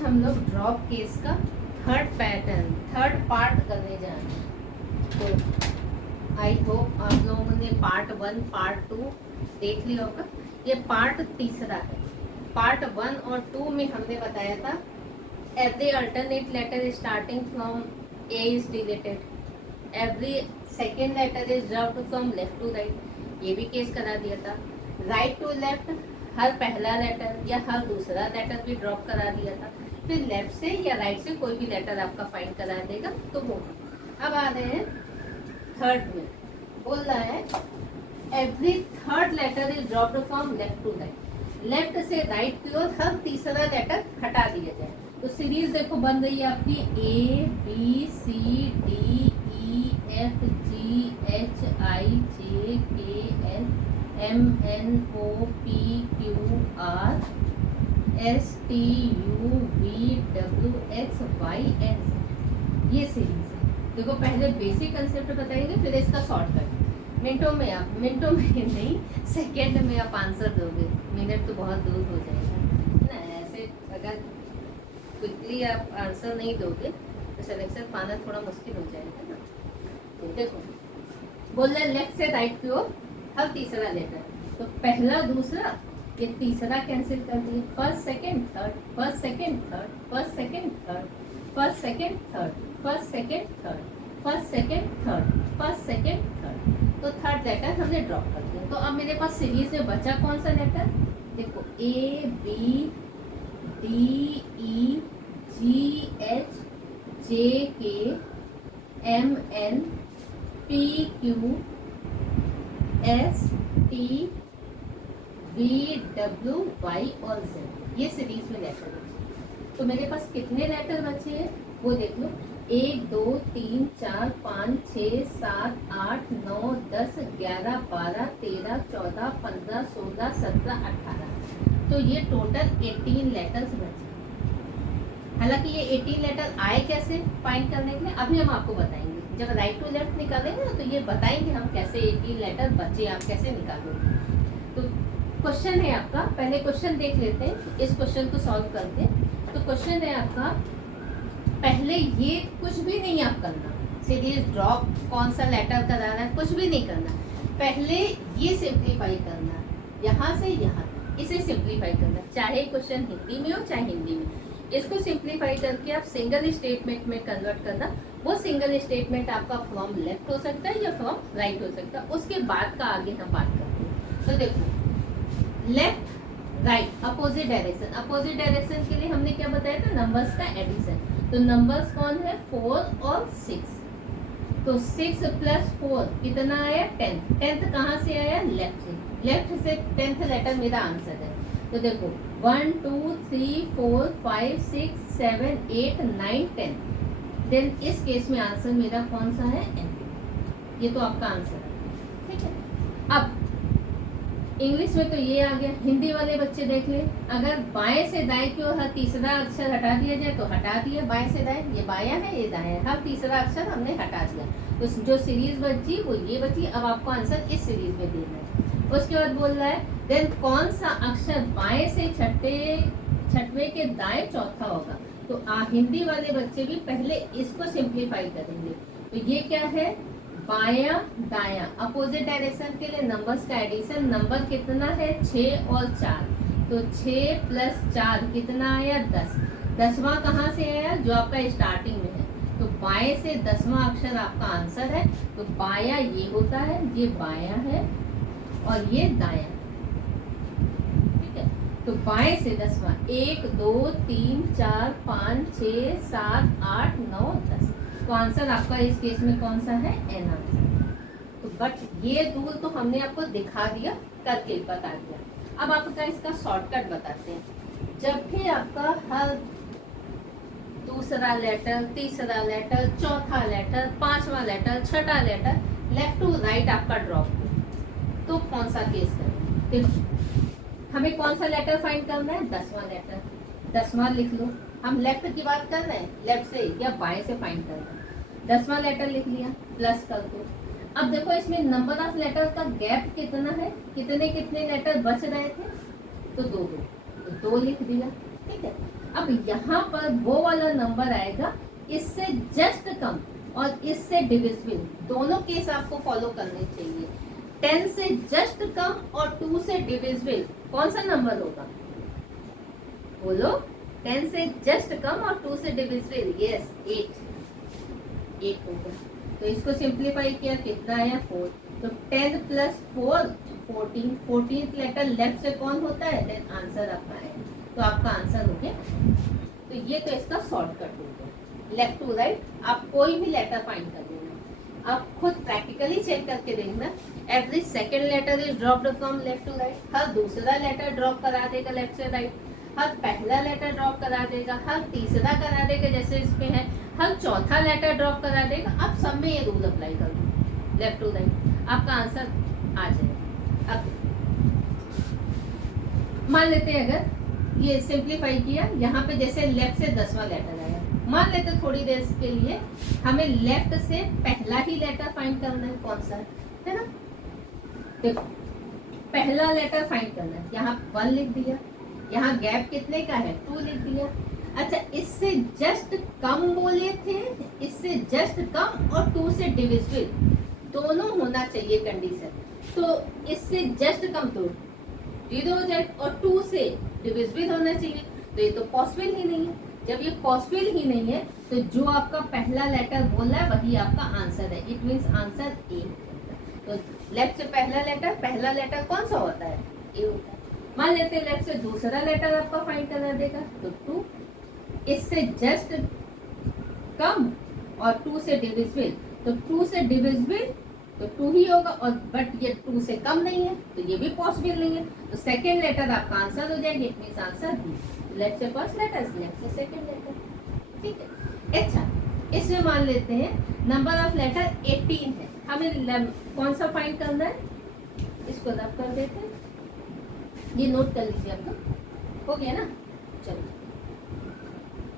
हम लोग drop case का थर्ड पैटर्न, थर्ड पार्ट करने जा रहे हैं। तो आई होप आप लोगों ने पार्ट 1 पार्ट 2 देख लिया होगा। ये पार्ट तीसरा है। पार्ट 1 और 2 में हमने बताया था every alternate letter starting from A is deleted, every second letter is dropped from left to right, ये भी केस करा दिया था। राइट टू लेफ्ट, हर पहला लेटर या हर दूसरा लेटर भी ड्रॉप करा दिया था। फिर लेफ्ट से या राइट से कोई भी लेटर आपका फाइंड करा देगा तो वो। अब आ रहे हैं थर्ड में, बोल रहा है every third letter is dropped from left to right, left से राइट की ओर हर तीसरा लेटर हटा दिया जाए। तो सीरीज देखो बन रही है आपकी A B C D E F G H I J K L M N O P Q R S T U V W X Y and Z, ये सीरीज है। देखो पहले बेसिक कंसेप्ट बताएंगे फिर इसका शॉर्टकट। मिनटों में आप, मिनटों में नहीं सेकेंड में आप आंसर दोगे, मिनट तो बहुत दूर हो जाएगा ना। ऐसे अगर क्विकली आप आंसर नहीं दोगे तो सिलेक्शन पाना थोड़ा मुश्किल हो जाएगा ना। तो देखो बोल रहे लेफ्ट से राइट की ओर हर तीसरा लेटर, तो पहला दूसरा ये तीसरा कैंसिल कर दिए, first second third, first second third, first second third, first second third, first second third, first second third, first second third, तो थर्ड लेटर हमने ड्रॉप कर दिया। तो अब मेरे पास सीरीज में बचा कौन सा लेटर, देखो A B D E G H J K M N P Q S T V W Y और जेड, ये सीरीज में लेटर बचे। तो मेरे पास कितने लेटर बचे हैं वो देख लो, 1 2 3 4 5 6 7 8 9 10 11 12 13 14 15 16 17 18, तो ये टोटल 18 लेटर्स बचे। हालांकि ये 18 लेटर आए कैसे फाइंड करने के लिए अभी हम आपको बताएंगे। जब राइट टू लेफ्ट निकालेंगे ना तो ये बताएंगे हम कैसे 18 लेटर बचे आप कैसे निकालोगे। तो क्वेश्चन है आपका, पहले क्वेश्चन देख लेते हैं, इस क्वेश्चन को सॉल्व करते हैं। तो क्वेश्चन है आपका, पहले ये कुछ भी नहीं आप करना, सीरीज ड्रॉप कौन सा लेटर कराना है कुछ भी नहीं करना, पहले ये सिंप्लीफाई करना, यहाँ से यहाँ इसे सिंप्लीफाई करना, चाहे क्वेश्चन हिंदी में हो चाहे हिंदी में। इसको सिंप्लीफाई करके आप सिंगल स्टेटमेंट में कन्वर्ट करना। वो सिंगल स्टेटमेंट आपका फ्रॉम लेफ्ट हो सकता है या फ्रॉम राइट हो सकता है, उसके बाद का आगे हम बात करते हैं। तो देखो left right opposite direction, opposite direction के लिए हमने क्या बताया था, नंबर्स का एडिशन। तो नंबर्स कौन है 4 और 6, तो 6 + 4 कितना आया 10, 10th कहाँ से आया लेफ्ट से, लेफ्ट से 10th लेटर मेरा आंसर है। तो देखो 1 2 3 4 5 6 7 8 9 10, देन इस केस में आंसर मेरा कौन सा है एन, ये तो आपका आंसर है, ठीक है। अब इंग्लिश में तो ये आ गया, हिंदी वाले बच्चे देख ले, अगर बाएं से दाएं की ओर हर तीसरा अक्षर हटा दिया जाए तो हटा दिया, बाएं से दाएं, ये बायां है ये दायां है, हर तीसरा अक्षर हमने हटा दिया, तो जो सीरीज बची वो ये बची। अब आपको आंसर इस सीरीज में देना है। उसके बाद बोल रहा है देन कौन सा अक्षर बाएं से छठवें के दाएं चौथा होगा। तो हिंदी वाले बच्चे भी पहले इसको सिंप्लीफाई करेंगे। तो ये क्या है, बायां दायां अपोजिट डायरेक्शन के लिए नंबर्स का एडिशन, नंबर कितना है 6 और 4, तो 6 + 4 कितना आया 10, 10वां कहाँ से आया जो आपका स्टार्टिंग में है, तो बाएं से 10वां अक्षर आपका आंसर है। तो बायां ये होता है, ये बायां है और ये दायां, ठीक है। तो बाएं से 10वां 1 2 3 4 5 6 7 8 9 10, तो आंसर आपका इस केस में कौन सा है एन आंसर। तो बट ये रूल तो हमने आपको दिखा दिया, करके बता दिया। अब आपका इसका शॉर्टकट बताते हैं। जब भी आपका हर दूसरा लेटर, तीसरा लेटर, चौथा लेटर, 5वां लेटर, 6ठा लेटर लेफ्ट टू राइट आपका ड्रॉप हो तो कौन सा केस करें, देखो हमें कौन सा लेटर फाइंड करना है 10वां लेटर, 10वां लिख लो। हम लेफ्ट की बात कर रहे हैं, लेफ्ट से या बाएं से फाइंड कर रहे हैं। 10वां लेटर लिख लिया, प्लस कर दो। अब देखो इसमें नंबर ऑफ लेटर का गैप कितना है, कितने कितने लेटर बच रहे थे, तो 2 2, तो 2 लिख दिया, ठीक है। अब यहाँ पर वो वाला नंबर आएगा इससे जस्ट कम और इससे डिविजिबल, दोनों केस आपको फॉलो करने चाहिए। 10 से जस्ट कम और 2 से डिविजिबल कौन सा नंबर होगा, बोलो। 10 से जस्ट कम और 2 से डिविजिबल, यस 8 होगा। तो इसको सिंप्लीफाई किया, कितना आया 4। तो 10 प्लस 4 14, 14th लेटर लेफ्ट से कौन होता है, देन आंसर आपका है। तो आपका आंसर हो गया। तो ये तो इसका शॉर्टकट हो गया, लेफ्ट टू राइट। आप कोई भी लेटर फाइंड कर लेना, आप खुद प्रैक्टिकली चेक करके देखना। Every second letter is dropped from left to right. हर दूसरा लेटर ड्रॉप करा देगा लेफ्ट से राइट, हर पहला लेटर ड्रॉप करा देगा, हर तीसरा करा देगा जैसे इसमें है, हर चौथा लेटर ड्रॉप करा देगा। आप सब में ये रूल अप्लाई कर दो, लेफ्ट टू राइट, आपका आंसर आ जाएगा। अब मान लेते हैं अगर ये सिंप्लीफाई किया, यहाँ पे जैसे लेफ्ट से 10वां लेटर आया, मान लेते थोड़ी देर के लिए हमें लेफ्ट से पहला ही लेटर फाइंड करना है, कौन सा है ना। देखो पहला लेटर फाइंड करना है, यहाँ 1 लिख दिया, यहाँ गैप कितने का है 2 लिख दिया। अच्छा इससे जस्ट कम बोले थे, इससे जस्ट कम और 2 से डिविजिबल दोनों होना चाहिए कंडीशन। तो इससे जस्ट कम तो 0 हो जाए और 2 से डिविजिबल होना चाहिए, तो ये तो पॉसिबल ही नहीं है। जब ये पॉसिबल ही नहीं है तो जो आपका पहला लेटर बोला है वही आपका आंसर है, इट मींस आंसर ए। तो लेफ्ट से पहला लेटर कौन सा होता है, ए होता है। मान लेते हैं लेफ्ट से दूसरा लेटर आपका फाइंड करना देगा, तो 2, इससे जस्ट कम और 2 से डिविजिबल, तो 2 से डिविजिबल तो 2 ही होगा, और बट ये 2 से कम नहीं है तो ये भी पॉसिबल नहीं है। तो सेकेंड लेटर आपका आंसर हो जाएगा, it means answer B. Left से फर्स्ट लेटर, लेफ्ट से सेकेंड लेटर, ठीक है। अच्छा इसमें मान लेते हैं नंबर ऑफ लेटर 18 है, हमें कौन सा फाइंड करना है, इसको रब कर देते हैं, ये नोट कर लीजिए आपका, हो गया ना। चलो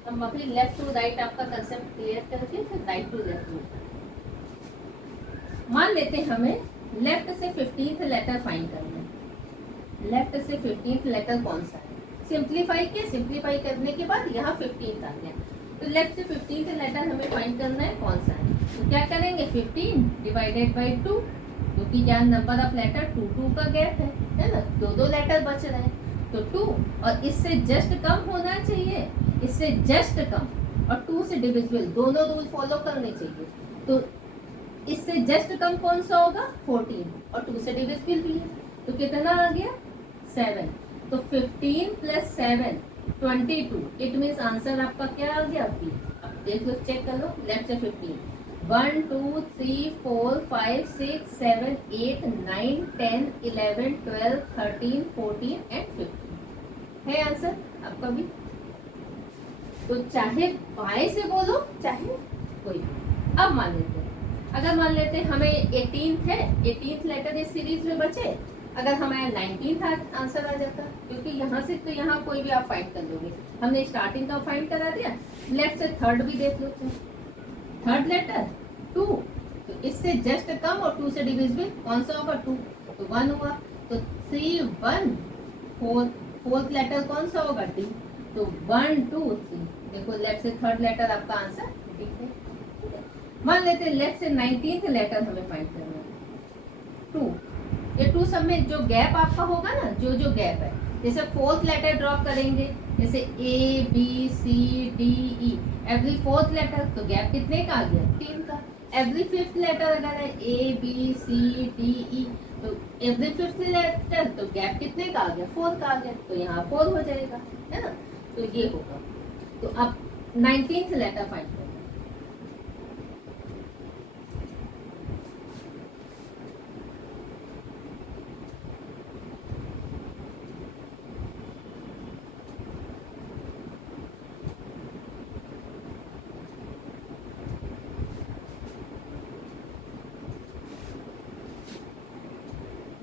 हम अभी लेफ्ट टू राइट आपका कंसेप्ट क्लियर करके फिर राइट टू लेफ्ट। मान लेते हैं हमें लेफ्ट से 15th लेटर फाइंड करना है, लेफ्ट से 15th लेटर कौन सा है, सिंप्लीफाई किया, सिंप्लीफाई करने के बाद यहाँ 15th आ गया, तो लेफ्ट से 15th लेटर हमें फाइंड करना है कौन सा है। तो क्या करेंगे 15 डिवाइडेड बाई 2, क्योंकि क्या नंबर ऑफ लेटर 2 का गैप है ना, 2 लेटर बच रहे हैं, तो 2 और इससे जस्ट कम होना चाहिए, इससे जस्ट कम और 2 से डिविजिबल, दोनों रूल फॉलो करने चाहिए। तो इससे जस्ट कम कौन सा होगा 14 और 2 से डिविजिबल भी है, तो कितना आ गया 7। तो 15 प्लस 7 22, इट मीन्स आंसर आपका क्या आ गया बी। अब देख लो, चेक कर लो, लेफ्ट से 15 1 2 3 4 5 6 7 8 9 10 11 12 13 14 एंड 15 है आंसर आपका भी। तो चाहे बाएं से बोलो चाहे कोई। अब मान लेते हैं, अगर मान लेते हैं हमें 18th है, 18th लेटर इस सीरीज में बचे, अगर हमारा 19th आंसर आ जाता, क्योंकि यहाँ से तो यहाँ कोई भी आप फाइंड कर लोगे, हमने स्टार्टिंग का फाइंड करा दिया। लेफ्ट से थर्ड भी देख लो, थर्ड लेटर 2, तो इससे जस्ट कम और 2 से डिविजिबल कौन सा होगा 2, तो 1 हुआ। तो 3 1 4, फोर्थ लेटर कौन सा होगा डी, तो 1 2 3, देखो लेफ्ट से थर्ड लेटर आपका आंसर डी है। मान लेते हैं लेफ्ट से 19th लेटर हमें फाइंड करना है 2, ये 2 सब में जो गैप आपका होगा ना, जो गैप है, जैसे फोर्थ लेटर ड्रॉप करेंगे, जैसे A B C D E, every fourth letter तो गैप कितने का आ गया 3 का। एवरी फिफ्थ लेटर अगर है ए बी सी डी ई, तो एवरी फिफ्थ लेटर तो गैप कितने का आ गया 4 का आ गया, तो यहाँ 4 हो जाएगा, है ना। तो ये होगा। तो अब 19th लेटर फाइंड करें,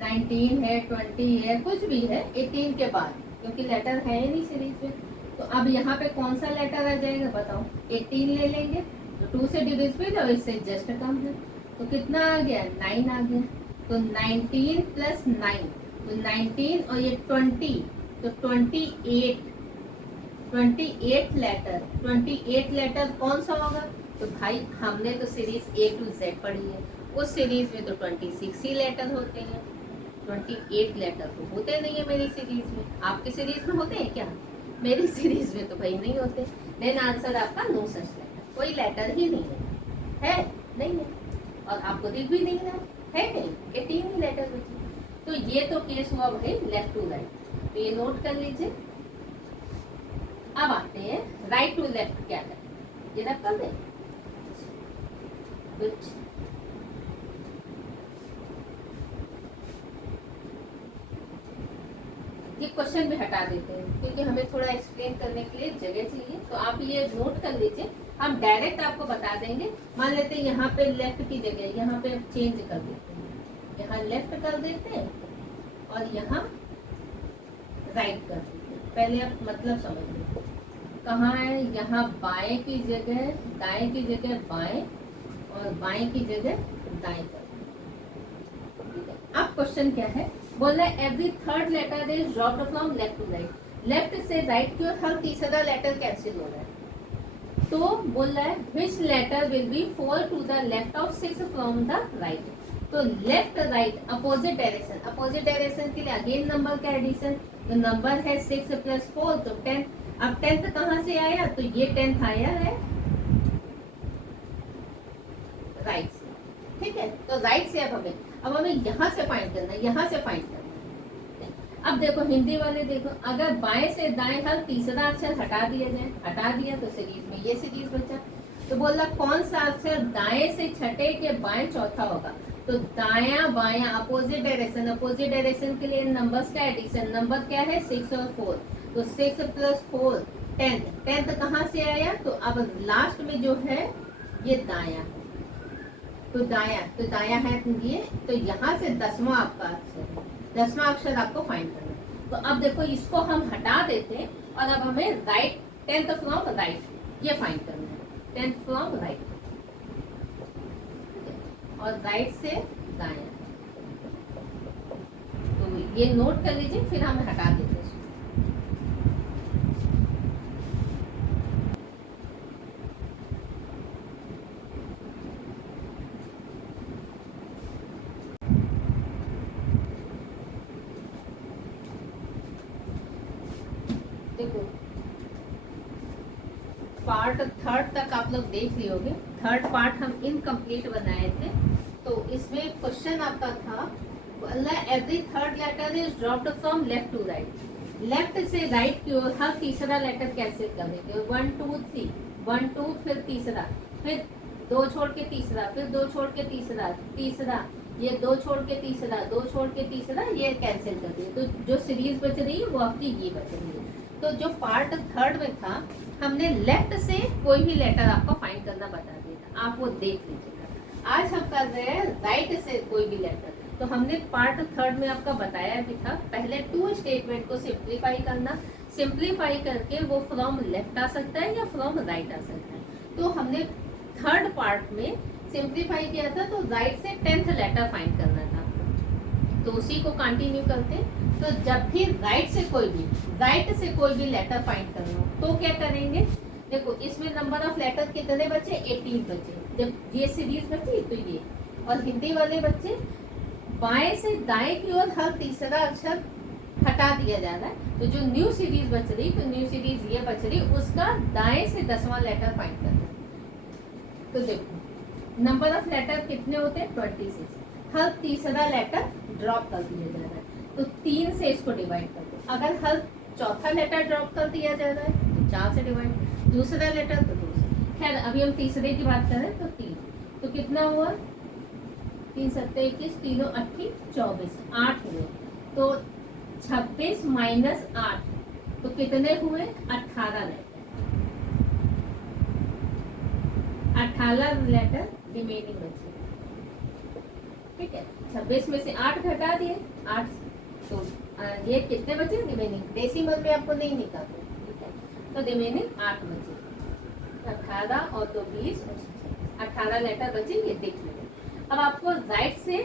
है 20 है, कुछ भी है 18 के बाद, क्योंकि लेटर है नहीं सीरीज में। तो अब यहाँ पे कौन सा लेटर आ जाएगा बताओ, 18 ले लेंगे, तो 2 से डिविजिबल और इससे जस्ट कम है, तो कितना आ गया 9 आ गया। तो 19 प्लस 9, तो 19 और ये 20, तो 28, 28 लेटर, 28 लेटर कौन सा होगा? तो भाई हमने तो सीरीज A to Z पढ़ी है, उस सीरीज में तो 26 ही लेटर होते हैं, 28 लेटर तो होते नहीं है मेरी सीरीज में। आपकी सीरीज में होते हैं क्या? मेरी सीरीज में तो भाई नहीं होते। देन आंसर आपका नो सच लेटर, कोई लेटर ही नहीं है नहीं है, और आपको दिख भी नहीं रहा है कहीं, ये 3 ही लेटर बचे। तो ये तो केस हुआ भाई लेफ्ट टू राइट, तो ये नोट कर लीजिए। अब आते हैं राइट टू लेफ्ट, क्या करें, ये रख कर दें कुछ। ये क्वेश्चन भी हटा देते हैं क्योंकि हमें थोड़ा एक्सप्लेन करने के लिए जगह चाहिए, तो आप ये नोट कर लीजिए। हम डायरेक्ट आपको बता देंगे। मान लेते हैं यहाँ पे लेफ्ट की जगह यहाँ पे चेंज कर देते हैं, यहाँ लेफ्ट कर देते हैं और यहाँ राइट कर देते हैं। पहले आप मतलब समझ लीजिए कहाँ है, यहाँ बाएं की जगह दाएं की जगह बाएं और बाएं की जगह दाएं कर देते हैं। अब क्वेश्चन क्या है, बोल रहा है every third letter is dropped from left to right. Left से राइट की ओर हर तीसरा लेटर कैंसिल हो रहा है, तो बोल रहा है which letter will be fall to the left of 6 from the right. तो left right opposite direction, opposite direction के लिए अगेन नंबर का एडिशन, तो नंबर है 6 + 4 तो 10। अब 10th कहाँ से आया, तो ये 10th आया है राइट से, ठीक है। तो राइट से अब हमें यहाँ से फाइंड करना है, यहाँ से फाइंड करना है। अब देखो हिंदी वाले देखो, अगर बाएं से दाएं हर तीसरा अक्षर हटा दिया जाए, हटा दिया तो सीरीज में ये सीरीज बचा। तो बोला कौन सा अक्षर दाएं से छठे के बाएं चौथा होगा, तो दाया बाया अपोजिट डायरेक्शन, अपोजिट डायरेक्शन के लिए नंबर्स का एडिशन, नंबर क्या है 6 और 4, तो 6 + 4 10th, 10th कहाँ से आया, तो अब लास्ट में जो है ये दाया, तो दाया है ये, तो यहाँ से 10वां आपका अक्षर है, 10वां अक्षर आपको फाइंड करना है। तो अब देखो इसको हम हटा देते हैं और अब हमें राइट 10th फ्रॉम राइट ये फाइंड करना है, 10th फ्रॉम राइट और राइट से दाया। तो ये नोट कर लीजिए, फिर हम हटा देते हैं इसको। देखो पार्ट थर्ड तक आप लोग देख लिए होंगे, थर्ड पार्ट हम इनकम्प्लीट बनाए थे। तो इसमें क्वेश्चन आपका था every third letter is dropped from left to right. Left से राइट की ओर हर तीसरा लेटर कैसे कर देंगे, 1 2 3, 1 2 फिर तीसरा, फिर 2 छोड़ के तीसरा, फिर 2 छोड़ के तीसरा, तीसरा ये 2 छोड़ के तीसरा, 2 छोड़ के तीसरा, ये कैंसिल कर दिए। तो जो सीरीज बच रही है वो आपकी ये बच रही है। तो जो पार्ट थर्ड में था हमने लेफ्ट से कोई भी लेटर आपको फाइंड करना बता दिया था, आप वो देख लीजिएगा। आज हम कर रहे हैं राइट से कोई भी लेटर। तो हमने पार्ट थर्ड में आपका बताया भी था, पहले 2 स्टेटमेंट को सिंप्लीफाई करना, सिंप्लीफाई करके वो फ्रॉम लेफ्ट आ सकता है या फ्रॉम राइट आ सकता है। तो हमने थर्ड पार्ट में सिंप्लीफाई किया था, तो राइट से 10th लेटर फाइंड करना था, तो उसी को कंटिन्यू करते हैं। तो जब भी राइट से कोई भी लेटर फाइंड करना हो तो क्या करेंगे, देखो इसमें नंबर ऑफ लेटर कितने बचे, 18 बचे। जब ये सीरीज बची तो ये, और हिंदी वाले बच्चे बाएं से दाएं की ओर हर तीसरा अक्षर हटा दिया जा रहा है। तो जो न्यू सीरीज बच रही, तो न्यू सीरीज ये बच रही, उसका दाएं से 10वां लेटर फाइंड करना है। तो देखो नंबर ऑफ लेटर कितने होते हैं, 26, हर तीसरा लेटर ड्रॉप कर दिया जा रहा है, तो 3 से इसको डिवाइड कर दो। अगर हर चौथा लेटर ड्रॉप कर दिया जा रहा है तो 4 से डिवाइड, दूसरा लेटर तो 2 से। खैर अभी हम तीसरे की बात कर रहे हैं, तो 3, तो कितना हुआ 3 7 21, 3 8 24, 8 हुए। तो 26 - 8 तो कितने हुए, 18 लेटर, 18 लेटर रिमेनिंग बचे। ठीक है, 26 में से 8 घटा दिए, 8 तो ये कितने बचे रिमेनिंग, डेसिमल में आपको नहीं निकालते, ठीक है। तो रिमेनिंग 8 बचे, 18 और 2 20 और 18 लेटर बचे, ये देख लीजिए। अब आपको राइट से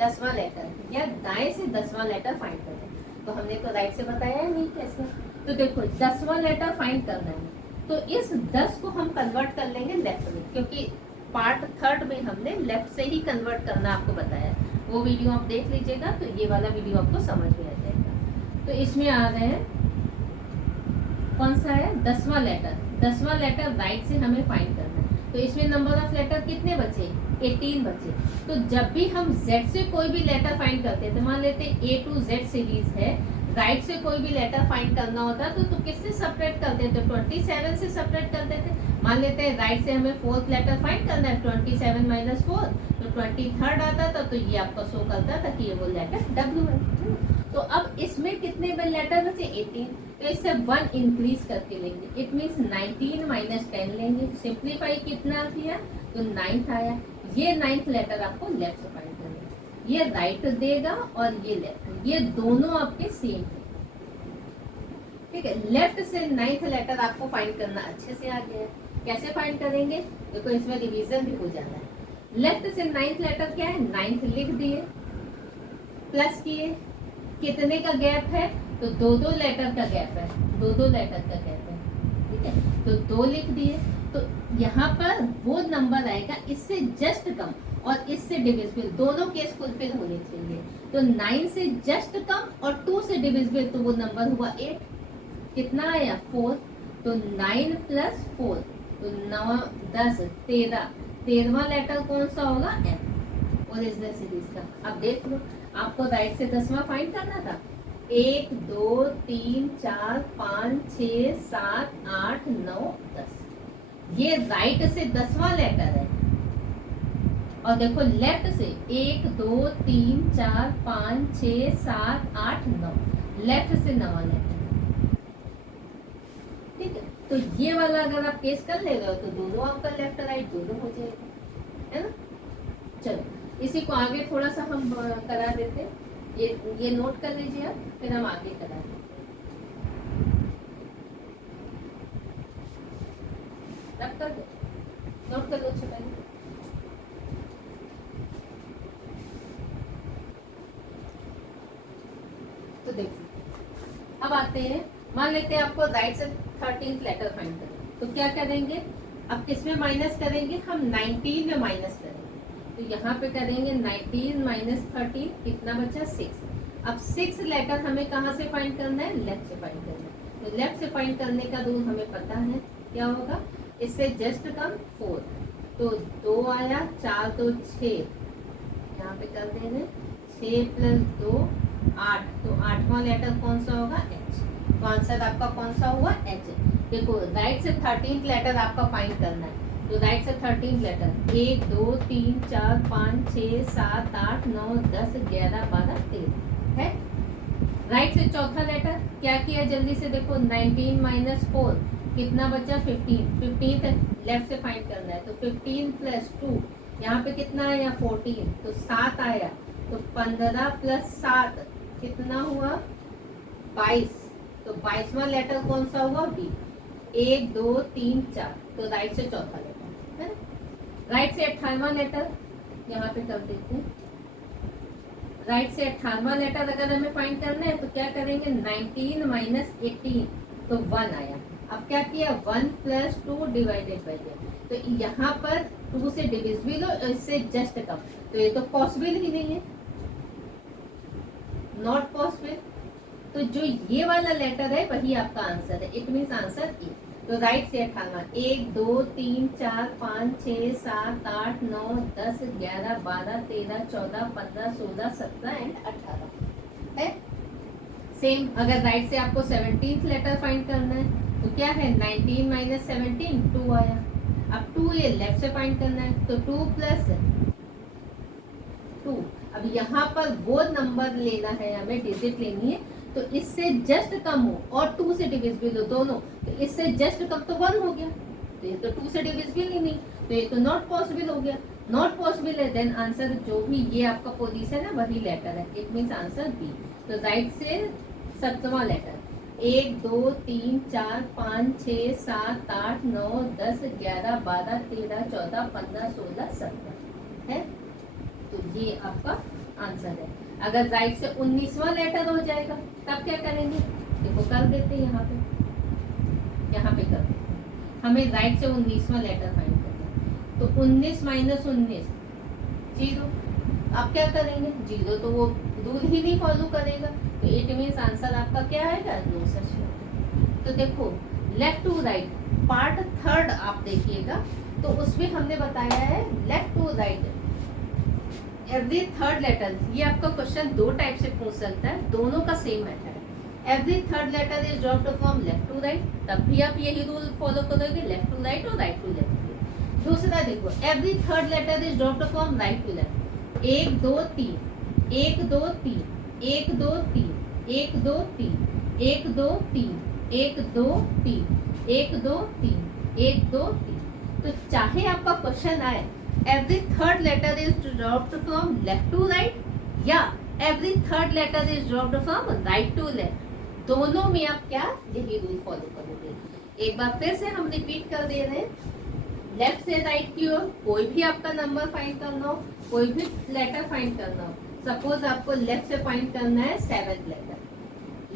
10वां लेटर या दाएं से 10वां लेटर फाइंड करना है। तो हमने तो राइट से बताया नहीं कैसे, तो देखो 10वां लेटर फाइंड करना है, तो इस 10 को हम कन्वर्ट कर लेंगे लेफ्ट में, क्योंकि पार्ट थर्ड में हमने लेफ्ट से ही कन्वर्ट करना आपको बताया। वो वीडियो आप देख लीजिएगा तो ये वाला वीडियो आपको समझ में आ जाएगा। तो इसमें आ रहे हैं, कौन सा है, 10वां लेटर। 10वां लेटर राइट से हमें फाइंड करना है। तो इसमें नंबर ऑफ लेटर कितने बचे, 18 बचे। तो जब भी हम Z से कोई भी लेटर फाइंड करते हैं, तो मान लेते हैं A to Z सीरीज है, राइट से कोई भी लेटर फाइंड करना होता तो किससे सेपरेट करते थे, 27 से सेपरेट करते थे। मान लेते हैं राइट से हमें फोर्थ लेटर फाइंड करना है, 27 माइनस 4, तो 23rd आता था, तो ये आपका शो करता था कि ये वो लेटर W है। तो अब इसमें कितने लेटर बचे, 18, तो इससे 1 इंक्रीज करके लेंगे। इट मीन्स 19 माइनस 10 लेंगे। सिंप्लीफाई कितना किया, तो 9th आया। ये 9th लेटर आपको लेफ्ट से फाइंड करना है। ये राइट देगा और ये लेफ्ट, ये दोनों आपके सेम है, ठीक है। लेफ्ट से 9th लेटर आपको फाइंड करना अच्छे से आ गया है। कैसे फाइंड करेंगे, देखो इसमें रिवीजन भी हो जाना है। लेफ्ट से 9th लेटर क्या है, 9th लिख दिए, प्लस किए, कितने का गैप है, तो 2 लेटर का गैप है, 2 लेटर का गैप है, ठीक है। तो 2 लिख दिए। तो यहाँ पर वो नंबर आएगा इससे जस्ट कम और इससे डिविजिबल, दोनों केस फुलफिल होने चाहिए। तो 9 से जस्ट कम और 2 से डिविजिबल, तो वो नंबर हुआ 8। कितना आया, 4। तो 9 प्लस 4, तो 9, 10, 13। 13वां लेटर कौन सा होगा, M ओरिजिनल सीरीज का। अब देख लो, आपको राइट से 10वां फाइंड करना था। 1 2 3 4 5 6 7 8 9 10, ये राइट से 10वां लेटर है। और देखो लेफ्ट से 1 2 3 4 5 6 7 8 9, लेफ्ट से 9वां लेटर, ठीक है। तो ये वाला अगर आप केस कर ले रहे हो तो दोनों आपका लेफ्ट राइट दोनों हो जाएगा, है ना। चलो इसी को आगे थोड़ा सा हम करा देते, ये नोट कर लीजिए आप, फिर हम आगे करा देते। तब तक नोट कर लो पहले। तो देखो अब आते हैं, मान लेते हैं आपको राइट से 13th लेटर फाइंड करना, तो क्या करेंगे, अब किसमें माइनस करेंगे, हम 19 में माइनस करेंगे। तो यहाँ पे करेंगे 19 माइनस 13, कितना बचा, 6। अब 6 लेटर हमें कहाँ से फाइंड करना है, लेफ्ट से फाइंड करना है। तो लेफ्ट से फाइंड करने का रूल हमें पता है, क्या होगा, इससे जस्ट कम 4, तो 2 आया, 4 तो 6, यहाँ पे कर देंगे 6 प्लस 2 8, तो 8वां लेटर कौन सा होगा, H। तो आंसर आपका कौन सा हुआ, H। देखो राइट से 13th लेटर आपका फाइंड करना है, तो राइट से 13th लेटर 1 2 3 4 5 6 7 8 9 10 11 12 13 है। राइट से चौथा लेटर क्या किया, जल्दी से देखो, 19 माइनस 4, कितना बचा, 15। 15 लेफ्ट से फाइंड करना है, तो 15 प्लस 2, यहाँ पे कितना आया, 14, तो 7 आया। तो 15 प्लस 7 कितना हुआ, 22। तो 22वां लेटर कौन सा हुआ, B। 1 2 3 4, तो राइट से चौथा लेटर है। राइट से 18वां लेटर यहाँ पे कर देते हैं। राइट से 18वां लेटर अगर हमें फाइंड करना है तो क्या करेंगे, 19 माइनस 18, तो 1 आया। अब क्या किया, 1 प्लस 2 डिवाइडेड बाई 8, तो यहाँ पर 2 से डिविजिबल हो, इससे जस्ट कम, तो ये तो पॉसिबल ही नहीं है, नॉट पॉसिबल। तो जो ये वाला लेटर है वही आपका आंसर है, इट मीन्स आंसर ए। तो राइट से 18, 1 2 3 4 5 6 7 8 9 10 11 12 13 14 15 16 17 एंड 18 है। सेम अगर राइट से आपको 17th लेटर फाइंड करना है तो क्या है, 19 माइनस 17, 2 आया। अब 2 ये लेफ्ट से फाइंड करना है, तो 2 प्लस 2। अब यहाँ पर वो नंबर लेना है हमें, डिजिट लेनी है, तो इससे जस्ट कम हो और 2 से डिविजिबल हो दोनों, तो इससे जस्ट कम तो 1 हो गया, तो ये तो 2 से डिविजिबल ही नहीं, तो ये तो नॉट पॉसिबल हो गया। नॉट पॉसिबल है, देन आंसर जो भी ये आपका पोजीशन है वही लेटर है, इट मीन्स आंसर बी। तो राइट से 7वां लेटर 1 2 3 4 5 6 7 8 9 10 11 12 13 14 15 16 17 है, तो ये आपका आंसर है। अगर राइट से 19वां लेटर हो जाएगा तब क्या करेंगे, देखो कर देते हैं यहाँ पे कर देते हैं। हमें राइट से 19वां लेटर फाइंड करना है, तो 19 माइनस 19 0। आप क्या करेंगे, 0 तो वो रूल ही नहीं फॉलो करेगा, तो इट मीन्स आंसर आपका क्या आएगा, नो सच। तो देखो left to right part third आप देखिएगा, तो उसमें हमने बताया है left to right every third letter. ये आपका क्वेश्चन दो टाइप से पूछ सकता है, दोनों का सेम मेथड है। Every third letter is dropped from left to right, तब भी आप यही रूल फॉलो करोगे, लेफ्ट टू राइट और राइट टू लेफ्ट। दूसरा देखो every third letter is dropped from right to left. 1 2 3 1 2 3 1 2 3 1 2 3 1 2 3 1 2 3 1 2 3 1 2 3। तो चाहे आपका क्वेश्चन आए every third letter is dropped from left to right या every third letter is dropped from right to left, दोनों में आप क्या यही रूल फॉलो करोगे। एक बार फिर से हम रिपीट कर दे रहे हैं, लेफ्ट से राइट की ओर कोई भी आपका नंबर फाइंड करना हो, कोई भी लेटर फाइंड करना हो। सपोज आपको लेफ्ट से फाइंड करना है 7th लेटर,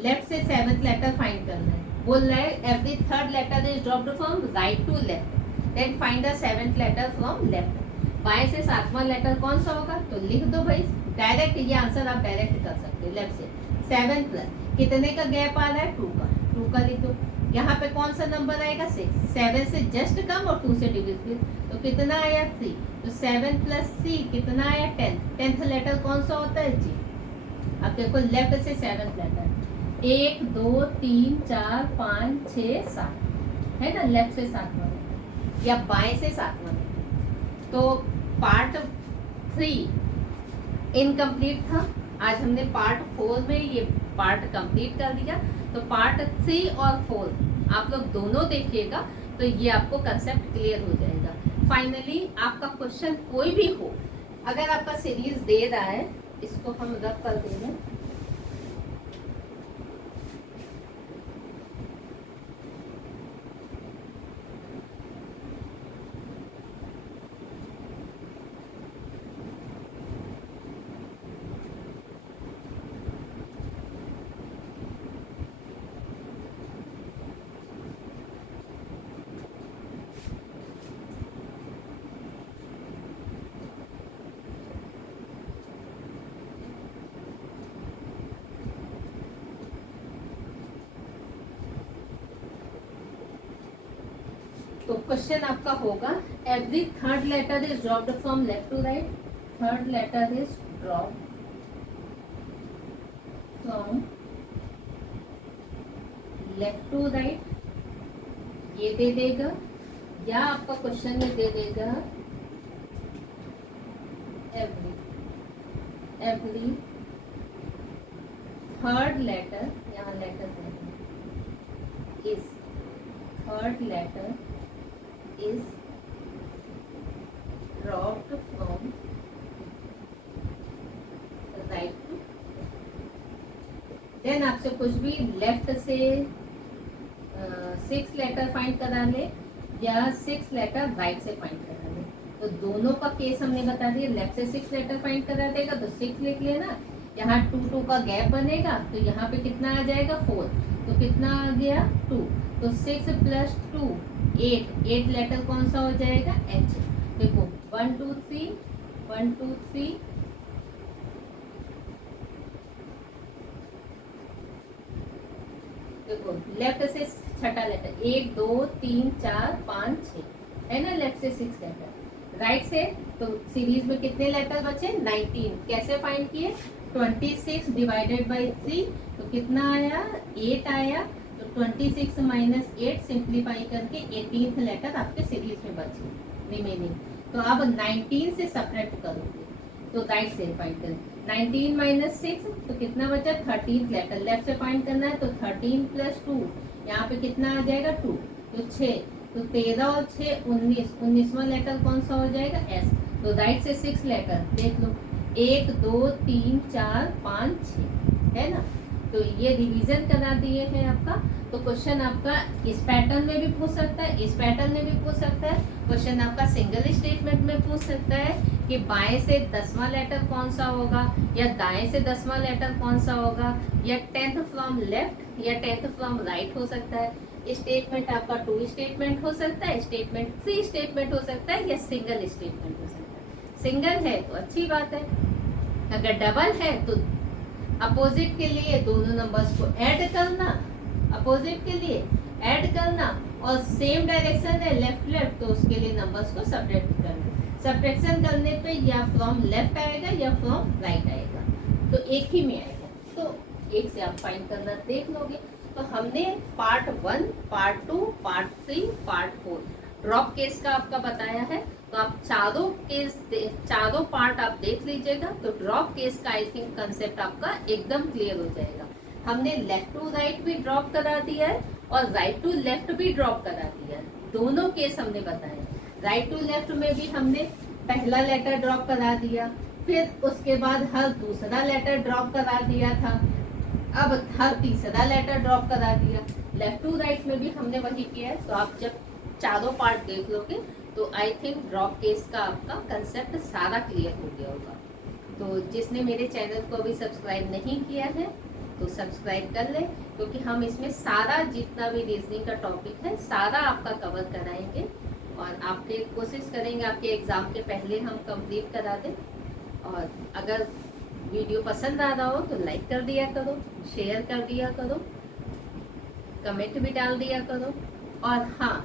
लेफ्ट से 7th लेटर फाइंड करना है, बोल रहा है every third letter is dropped from right to left, then find the 7th letter from left. बाएं से 7वां लेटर कौन सा होगा, तो लिख दो भाई डायरेक्ट, ये आंसर आप डायरेक्ट कर सकते हैं। लेफ्ट से 7 प्लस कितने का गैप आ रहा है, 2 का लिख दो। यहाँ पे कौन सा नंबर आएगा, 6, 7 से जस्ट कम और 2 से डिविजिबल, तो कितना आया 3, तो 7 प्लस 3 कितना आया 10। 10th लेटर कौन सा होता है, जी। अब देखो लेफ्ट से 7th लेटर 1 2 3 4 5 6 7 है ना, लेफ्ट से 7वां या बाएं से 7वां। तो पार्ट 3 इनकम्प्लीट था, आज हमने पार्ट 4 में ये पार्ट कंप्लीट कर दिया। तो पार्ट 3 और 4 आप लोग दोनों देखिएगा, तो ये आपको कंसेप्ट क्लियर हो जाएगा। फाइनली आपका क्वेश्चन कोई भी हो, अगर आपका सीरीज दे रहा है, इसको हम रब कर देंगे। तो क्वेश्चन आपका होगा every third letter is dropped from left to right, third letter is dropped from left to right, ये दे देगा, या आपका क्वेश्चन में दे देगा एवरी थर्ड लेटर, यहाँ letter is third letter is dropped from right to, then आपसे कुछ भी लेफ्ट से 6 लेटर फाइंड करा ले या 6 लेटर राइट से फाइंड करा ले, तो दोनों का केस हमने बता दिया। लेफ्ट से 6 लेटर फाइंड करा देगा तो 6 लिख लेना, यहाँ 2 का गैप बनेगा, तो यहाँ पे कितना आ जाएगा 4, तो कितना आ गया 2, तो 6 प्लस 2 8 लेटर कौन सा हो जाएगा, एच। देखो 1 2 3 1 2 3 देखो लेफ्ट से छठा लेटर 1 2 3 4 5 6 है ना, लेफ्ट से 6 लेटर, राइट से तो सीरीज में कितने लेटर बचे 19। कैसे फाइंड किए, 26 डिवाइडेड बाई 3, तो कितना आया 8 आया, तो 26 माइनस 8 सिंप्लीफाई करके 18th लेटर आपके सीरीज में बचे रिमेनिंग। तो अब 19 से सब्ट्रैक्ट करोगे, तो राइट से फाइंड करें, 19 माइनस 6 तो कितना बचा 13th लेटर, लेफ्ट से फाइंड करना है, तो 13 प्लस 2 यहाँ पे कितना आ जाएगा 2, तो 6, तो 13 और 6 19, 19वां लेटर कौन सा हो जाएगा, एस। तो राइट से 6 लेटर देख लो, 1 2 3 4 5 6 है ना, तो ये रिवीजन करा दिए हैं आपका। तो तो क्वेश्चन आपका इस पैटर्न में भी पूछ सकता है, इस पैटर्न में भी पूछ सकता है। क्वेश्चन आपका सिंगल स्टेटमेंट में पूछ सकता है कि बाएं से 10वां लेटर कौन सा होगा, या दाएं से 10वां लेटर कौन सा होगा, या 10th फ्रॉम लेफ्ट या 10th फ्रॉम राइट हो सकता है। स्टेटमेंट आपका 2 स्टेटमेंट हो सकता है, स्टेटमेंट 3 स्टेटमेंट हो सकता है, या सिंगल स्टेटमेंट हो सकता है। सिंगल है तो अच्छी बात है, अगर डबल है तो अपोजिट के लिए दोनों नंबर्स को ऐड करना, अपोजिट के लिए ऐड करना, और सेम डायरेक्शन है लेफ्ट लेफ्ट तो उसके लिए नंबर्स को सब्ट्रैक्ट करना। सब्ट्रैक्शन करने पे या फ्रॉम लेफ्ट आएगा या फ्रॉम राइट आएगा, तो एक ही में आएगा, तो एक से आप फाइंड करना देख लोगे। तो हमने part 1, part 2, part 3, part 4 drop case का आपका बताया है। तो आप चारों पार्ट आप देख लीजिएगा, तो ड्रॉप केस का आई थिंक कंसेप्ट आपका एकदम क्लियर हो जाएगा। हमने लेफ्ट टू राइट भी ड्रॉप करा दिया है और राइट टू लेफ्ट भी ड्रॉप करा दिया है, दोनों केस हमने बताए। राइट टू लेफ्ट में भी हमने पहला लेटर ड्रॉप करा दिया, फिर उसके बाद हर दूसरा लेटर ड्रॉप करा दिया था, अब हर तीसरा लेटर ड्रॉप करा दिया। लेफ्ट टू राइट में भी हमने वही किया है। तो आप जब चारों पार्ट देख लोगे तो आई थिंक ड्रॉप केस का आपका कंसेप्ट सारा क्लियर हो गया होगा। तो जिसने मेरे चैनल को अभी सब्सक्राइब नहीं किया है तो सब्सक्राइब कर ले, क्योंकि हम इसमें सारा जितना भी रीजनिंग का टॉपिक है सारा आपका कवर कराएंगे, और आपके कोशिश करेंगे आपके एग्ज़ाम के पहले हम कंप्लीट करा दें। और अगर वीडियो पसंद आ रहा हो तो लाइक कर दिया करो, शेयर कर दिया करो, कमेंट भी डाल दिया करो। और हाँ,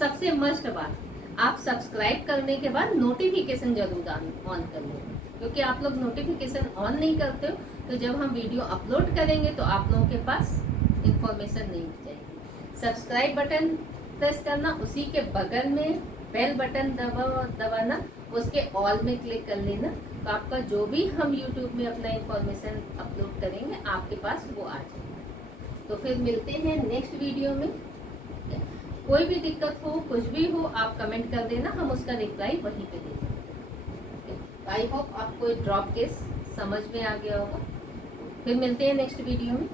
सबसे मस्ट बात, आप सब्सक्राइब करने के बाद नोटिफिकेशन जरूर ऑन कर लो, क्योंकि आप लोग नोटिफिकेशन ऑन नहीं करते हो तो जब हम वीडियो अपलोड करेंगे तो आप लोगों के पास इंफॉर्मेशन नहीं जाएगी। सब्सक्राइब बटन प्रेस करना, उसी के बगल में बेल बटन दबाना, उसके ऑल में क्लिक कर लेना, तो आपका जो भी हम यूट्यूब में अपना इंफॉर्मेशन अपलोड करेंगे आपके पास वो आ जाएगा। तो फिर मिलते हैं नेक्स्ट वीडियो में। कोई भी दिक्कत हो, कुछ भी हो, आप कमेंट कर देना, हम उसका रिप्लाई वहीं पे दे देंगे। आई होप आपको ड्रॉप केस समझ में आ गया होगा। फिर मिलते हैं नेक्स्ट वीडियो में।